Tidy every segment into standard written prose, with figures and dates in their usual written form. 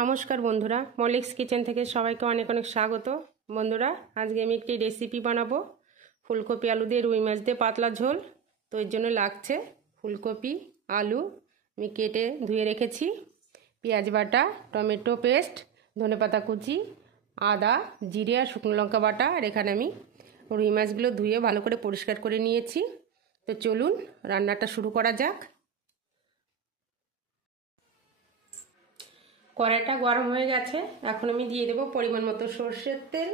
নমস্কার বন্ধুরা, মলিক্স কিচেন থেকে সবাইকে অনেক অনেক স্বাগত। বন্ধুরা, আজকে আমি একটি রেসিপি বানাবো ফুলকপি আলু দিয়ে রুই মাছ দিয়ে পাতলা ঝোল। তো এর জন্য লাগছে ফুলকপি, আলু আমি কেটে ধুয়ে রেখেছি, পেঁয়াজ বাটা, টমেটো পেস্ট, ধনেপাতা কুচি, আদা, জিরে আর শুকনো লঙ্কা বাটা। আর এখানে আমি রুই মাছগুলো ধুয়ে ভালো করে পরিষ্কার করে নিয়েছি। তো চলুন রান্নাটা শুরু করা যাক। কড়াইটা গরম হয়ে গেছে, এখন আমি দিয়ে দেব পরিমাণ মতো সরষের তেল।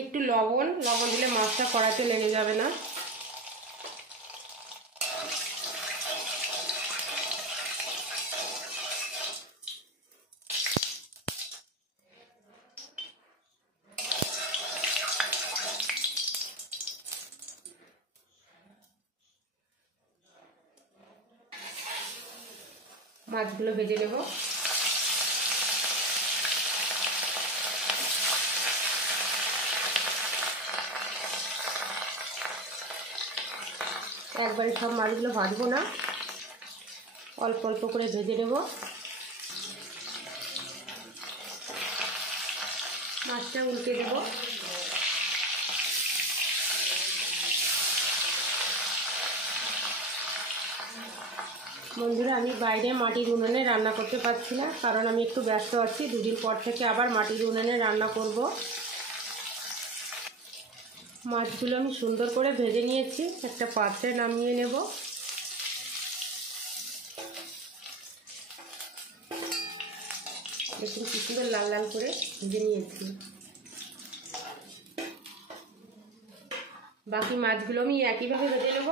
একটু লবণ দিলে মাছটা কড়াইতে লেগে যাবে না। মাছগুলো ভেজে নেব। একবারে সব মাছগুলো ভাজবো না, অল্প অল্প করে ভেজে নেব। মাছটা উল্টে দেব। বন্ধুরা, আমি বাইরে মাটির উনুনে রান্না করতে পারছি না, কারণ আমি একটু ব্যস্ত আছি। দুদিন পর থেকে আবার মাটির উনুনে রান্না করব। মাছগুলো আমি সুন্দর করে ভেজে নিয়েছি, একটা পাত্রে নামিয়ে নেব। দেখুন কি সুন্দর লাল লাল করে ভেজে নিয়েছি। বাকি মাছগুলো আমি একইভাবে ভেজে নেব।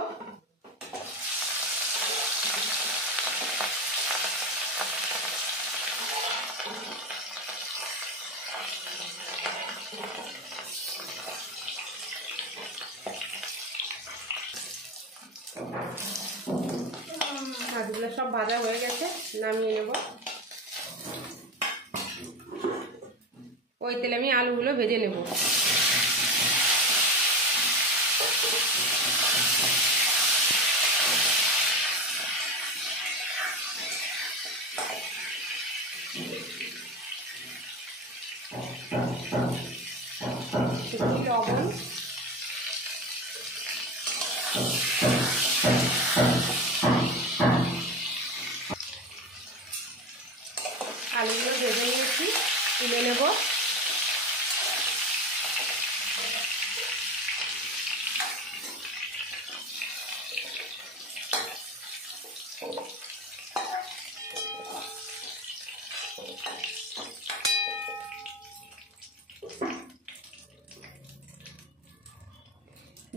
মাছগুলো সব ভাজা হয়ে গেছে, নামিয়ে নেব। ওই তেলে আমি আলুগুলো ভেজে নেব। লবণ, আলুগুলো ভেজে নিয়েছি, তুলে নেব।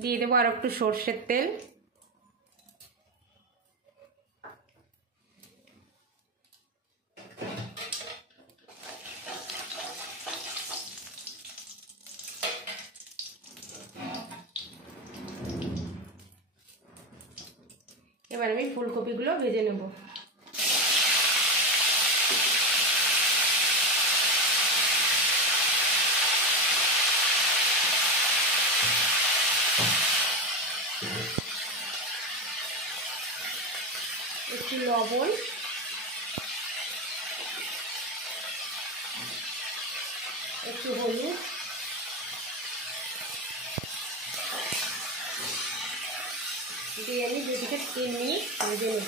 দিয়ে দেবো আর একটু সর্ষের তেল। এবার আমি ফুলকপিগুলো ভেজে নেব। একটু লবণ, একটু হলুদ, দিয়ে আমি 2 থেকে 3 মিনিট ভেজে নেব।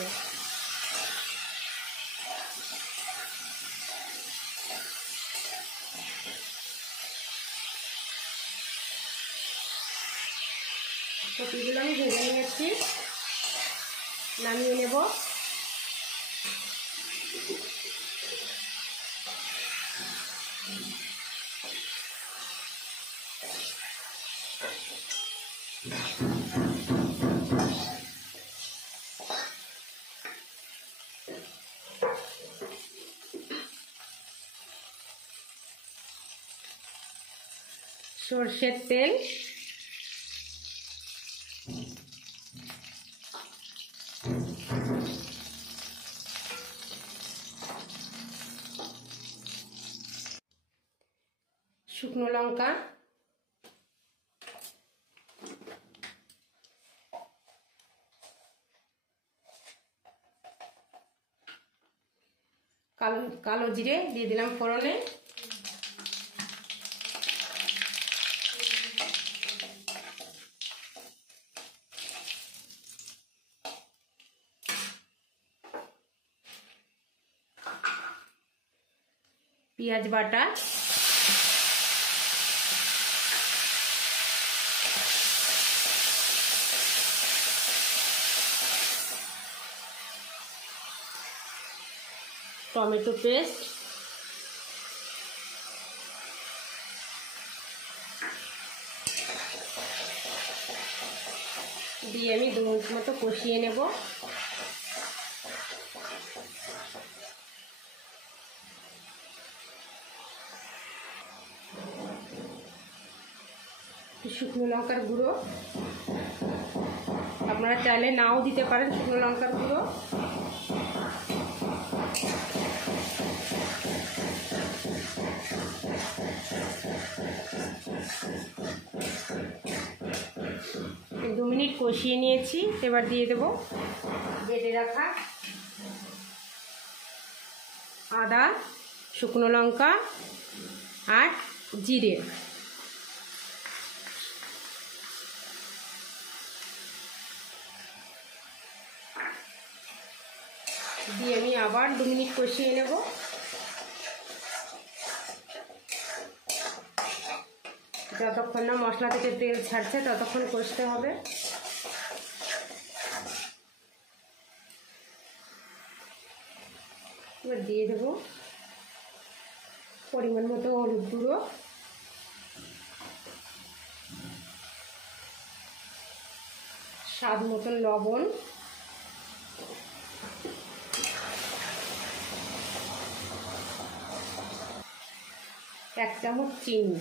কপিগুলো আমি ভেজে নিয়েছি, নামিয়ে নেব। সরষের তেল, শুকনো লঙ্কা, কালো জিরে দিয়ে দিলাম ফোড়নে, পেঁয়াজ বাটা, টমেটো পেস্ট, দিয়ে আমি 2 মিনিট মতো কষিয়ে নেব। শুকনো লঙ্কার গুঁড়ো, আপনারা চাইলে নাও দিতে পারেন শুকনো লঙ্কার গুঁড়ো। দু মিনিট কষিয়ে নিয়েছি, এবার দিয়ে দেব বেটে রাখা আদা, শুকনো লঙ্কা আর জিরে। দিয়ে আমি আবার 2 মিনিট কষিয়ে নেব। যতক্ষণ না মশলা থেকে তেল ছাড়ছে ততক্ষণ কষতে হবে। এবার দিয়ে দেব পরিমাণ মতো হলুদ গুঁড়ো, স্বাদ মতন লবণ, এক চামচ চিনি।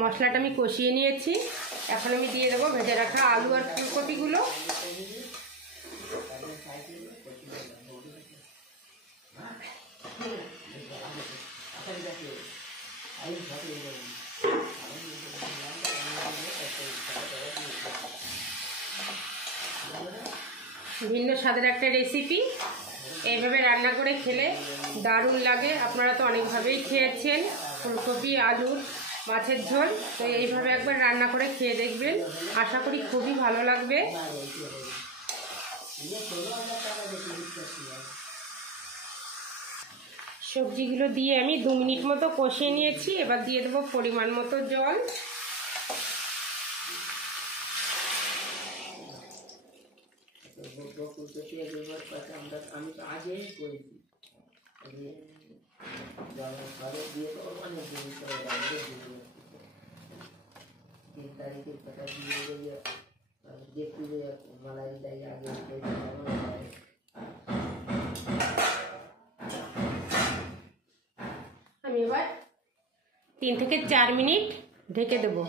মশলাটা আমি কষিয়ে নিয়েছি, এখন আমি দিয়ে দেবো ভেজে রাখা আলু আর ফুলকপিগুলো। ভিন্ন স্বাদের একটা রেসিপি, এইভাবে রান্না করে খেলে দারুণ লাগে। আপনারা তো অনেকভাবেই খেয়েছেন ফুলকপি আলুর মাছের ঝোল, তো এইভাবে একবার রান্না করে খেয়ে দেখবেন, আশা করি খুবই ভালো লাগবে। সবজিগুলো দিয়ে আমি 2 মিনিট মতো কষিয়ে নিয়েছি, এবার দিয়ে দেবো পরিমাণ মতো জল। আমি তো আগেই করেছি, দিয়ে তো অনেক জিনিস 3 তারিখের কথা দিয়ে দেখি মালাই যাই আগে আমি এবার 3 থেকে 4 মিনিট ঢেকে দেবো।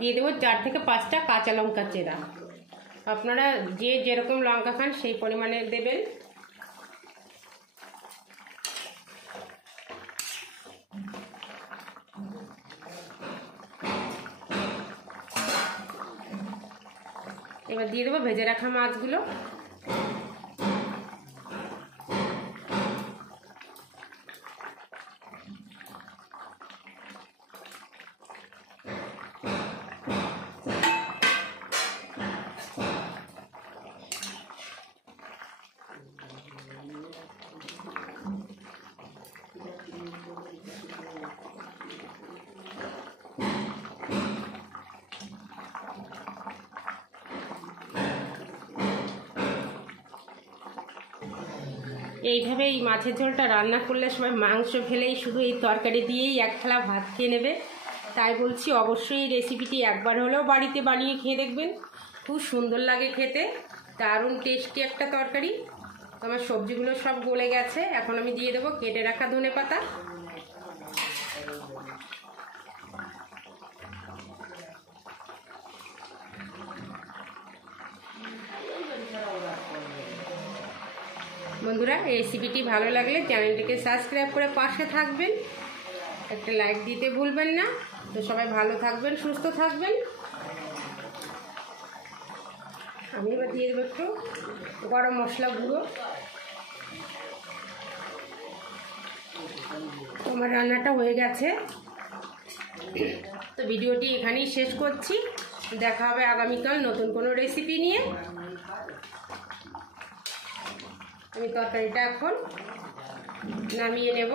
দিয়ে দেবো 4 থেকে 5টা কাঁচা লঙ্কা চেরা। আপনারা যে যেরকম লঙ্কা খান সেই পরিমাণে দেবেন। এবার দিয়ে দেবো ভেজে রাখা মাছগুলো। এইভাবে এই মাছের ঝোলটা রান্না করলে সবাই মাংস ফেলেই শুধু এই তরকারি দিয়েই এক থালা ভাত খেয়ে নেবে। তাই বলছি অবশ্যই এই রেসিপিটি একবার হলেও বাড়িতে বানিয়ে খেয়ে দেখবেন, খুব সুন্দর লাগে খেতে, দারুণ টেস্টি একটা তরকারি। আমার সবজিগুলো সব গলে গেছে, এখন আমি দিয়ে দেবো কেটে রাখা ধনেপাতা। বন্ধুরা এই রেসিপিটি ভালো লাগলে চ্যানেলটিকে সাবস্ক্রাইব করে পাশে থাকবেন, একটা লাইক দিতে ভুলবেন না। তো সবাই ভালো থাকবেন, সুস্থ থাকবেন। আমি এবার দিয়ে দেবো একটু গরম মশলা গুঁড়ো। আমার রান্নাটা হয়ে গেছে। তো ভিডিওটি এখানেই শেষ করছি। দেখা হবে আগামীকাল নতুন কোনো রেসিপি নিয়ে। আমি তরকারিটা এখন নামিয়ে নেব।